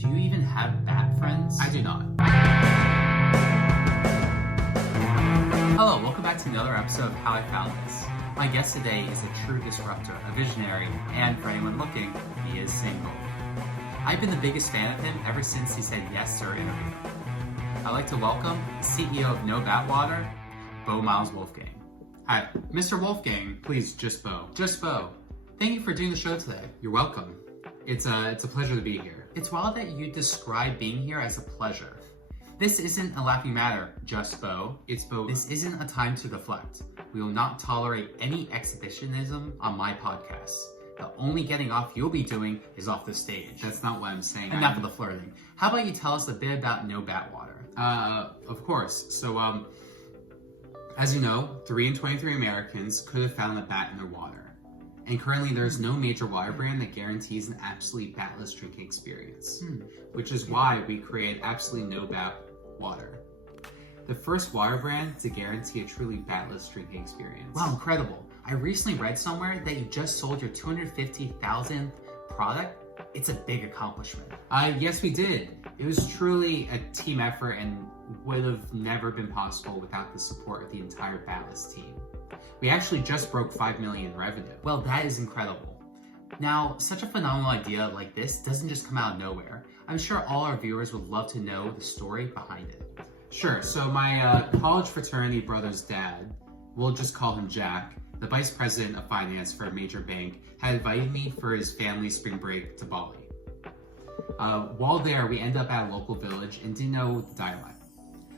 Do you even have bat friends? I do not. Hello, welcome back to another episode of How I Found This. My guest today is a true disruptor, a visionary, and for anyone looking, he is single. I've been the biggest fan of him ever since he said yes to our interview. I'd like to welcome the CEO of No Batwater, Beau Myles Wolfgang. Hi, Mr. Wolfgang. Please, just Beau. Just Beau. Thank you for doing the show today. You're welcome. It's a pleasure to be here. It's wild that you describe being here as a pleasure. This isn't a laughing matter, just Beau. It's Beau. This isn't a time to deflect. We will not tolerate any exhibitionism on my podcast. The only getting off you'll be doing is off the stage. That's not what I'm saying. Enough of the flirting. How about you tell us a bit about No Batwater? Of course. So, as you know, 3 in 23 Americans could have found a bat in their water. And currently there's no major water brand that guarantees an absolutely batless drinking experience. Which is why we created Absolutely No Bat Water. The first water brand to guarantee a truly batless drinking experience. Wow, incredible. I recently read somewhere that you just sold your 250,000th product. It's a big accomplishment. Yes, we did. It was truly a team effort and would have never been possible without the support of the entire Batless team. We actually just broke 5 million in revenue. Well, that is incredible. Now, such a phenomenal idea like this doesn't just come out of nowhere. I'm sure all our viewers would love to know the story behind it. Sure, so my college fraternity brother's dad, we'll just call him Jack, the vice president of finance for a major bank, had invited me for his family spring break to Bali. While there, we ended up at a local village and didn't know the dialect.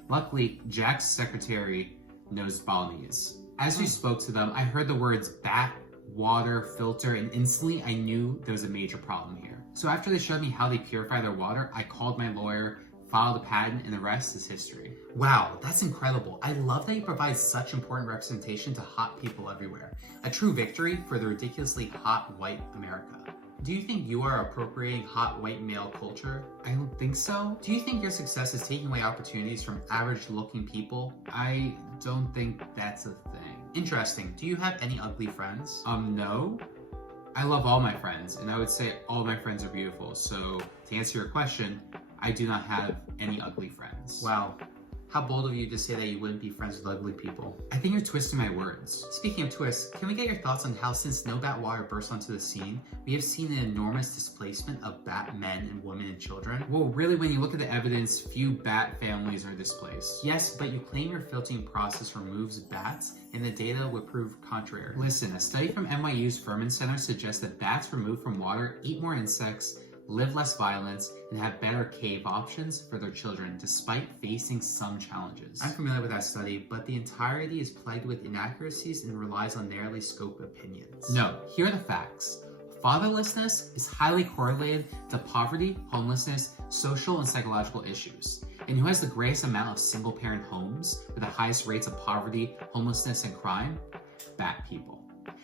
Luckily, Jack's secretary knows Balinese. As we spoke to them, I heard the words bat, water, filter, and instantly I knew there was a major problem here. So after they showed me how they purify their water, I called my lawyer, filed a patent, and the rest is history. Wow, that's incredible. I love that you provide such important representation to hot people everywhere. A true victory for the ridiculously hot white America. Do you think you are appropriating hot white male culture? I don't think so. Do you think your success is taking away opportunities from average looking people? I don't think that's a thing. Interesting. Do you have any ugly friends? No. I love all my friends, and I would say all my friends are beautiful. So to answer your question, I do not have any ugly friends. Wow. How bold of you to say that you wouldn't be friends with ugly people. I think you're twisting my words. Speaking of twists, can we get your thoughts on how since No Batwater burst onto the scene, we have seen an enormous displacement of bat men and women and children? Well, really, when you look at the evidence, few bat families are displaced. Yes, but you claim your filtering process removes bats, and the data would prove contrary. Listen, a study from NYU's Furman Center suggests that bats removed from water eat more insects, live less violence, and have better cave options for their children, despite facing some challenges. I'm familiar with that study, but the entirety is plagued with inaccuracies and relies on narrowly scoped opinions. No, here are the facts. Fatherlessness is highly correlated to poverty, homelessness, social and psychological issues. And who has the greatest amount of single-parent homes with the highest rates of poverty, homelessness, and crime? Bat people.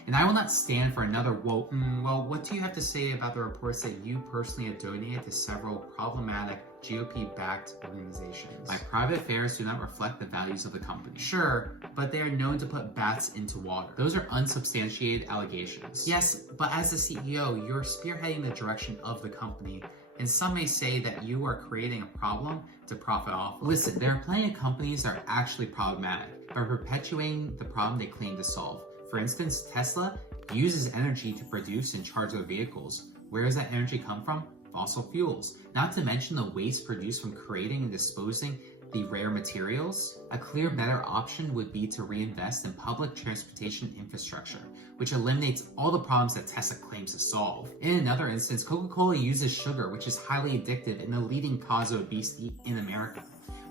And I will not stand for another woke. Well, what do you have to say about the reports that you personally have donated to several problematic GOP-backed organizations? My private affairs do not reflect the values of the company. Sure, but they are known to put bats into water. Those are unsubstantiated allegations. Yes, but as the CEO, you're spearheading the direction of the company, and some may say that you are creating a problem to profit off. Listen, there are plenty of companies that are actually problematic by perpetuating the problem they claim to solve. For instance, Tesla uses energy to produce and charge their vehicles. Where does that energy come from? Fossil fuels. Not to mention the waste produced from creating and disposing the rare materials. A clear, better option would be to reinvest in public transportation infrastructure, which eliminates all the problems that Tesla claims to solve. In another instance, Coca-Cola uses sugar, which is highly addictive and the leading cause of obesity in America.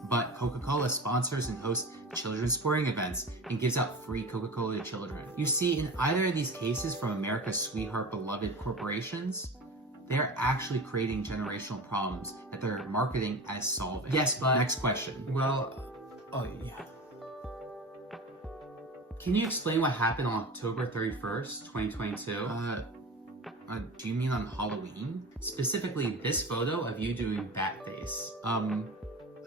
But Coca-Cola sponsors and hosts children's sporting events and gives out free Coca-Cola to children. You see, in either of these cases from America's sweetheart beloved corporations, they're actually creating generational problems that they're marketing as solving. Yes, but... Next question. Well, oh yeah. Can you explain what happened on October 31st, 2022? Do you mean on Halloween? Specifically, this photo of you doing bat face.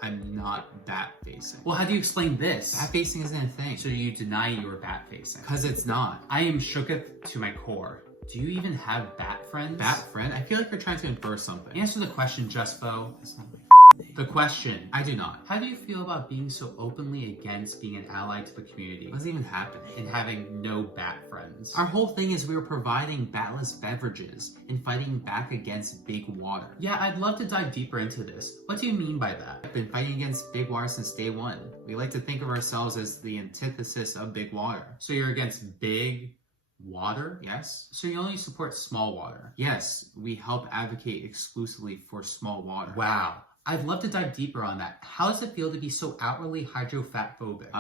I'm not bat facing. Well, how do you explain this? Bat facing isn't a thing. So you deny you were bat facing? Because it's not. I am shooketh to my core. Do you even have bat friends? Bat friend? I feel like you're trying to infer something. Answer the question, Just Beau. That's not my name. The question. I do not. How do you feel about being so openly against being an ally to the community What's even happening? and having no bat friends? Our whole thing is we were providing batless beverages and fighting back against big water. Yeah, I'd love to dive deeper into this. What do you mean by that? I've been fighting against big water since day one. We like to think of ourselves as the antithesis of big water. So you're against big water? Yes? So you only support small water? Yes, we help advocate exclusively for small water. Wow. I'd love to dive deeper on that. How does it feel to be so outwardly hydrophatphobic?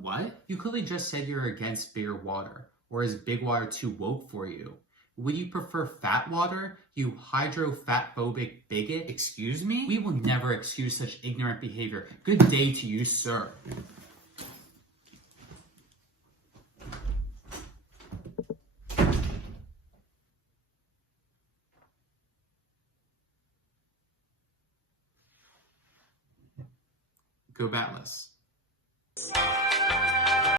What? You clearly just said you're against bigger water. Or is big water too woke for you? Would you prefer fat water, you hydrophatphobic bigot? Excuse me? We will never excuse such ignorant behavior. Good day to you, sir. Go batless.